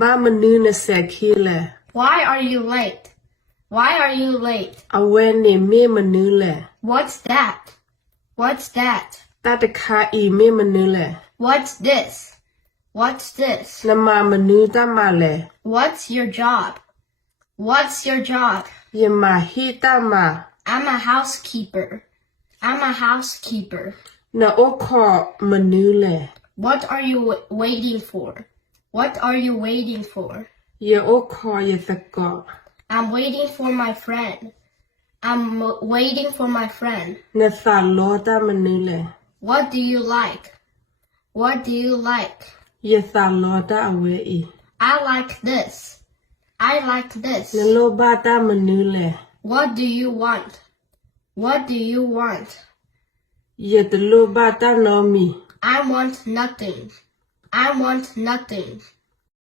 บ้ามันนื้อนะแสขี้แหละ Why are you late? Why are you late? เอาเวนนี่เม่มันนื้อแหละ What's that? What's that? ตาตะคาอีเม่มันนื้อแหละ What's this? What's this? น้ำมามันนื้อตามาแหละ What's your job? What's your job? ยามาฮีตามา I'm a housekeeper. I'm a housekeeper. นาโอคอมันนื้อแหละ What are you waiting for? What are you waiting for? ยาโอคอยาตะกอ I'm waiting for my friend. I'm waiting for my friend. นาสาโลตามันนื้อแหละ What do you like? What do you like? ยาสาโลตาเอาไว้อี I like this. I like this. นาโลบาตามันนื้อแหละ What do you want? What do you want? ยาตะโลบาตาโนมี I want nothing. I want nothing.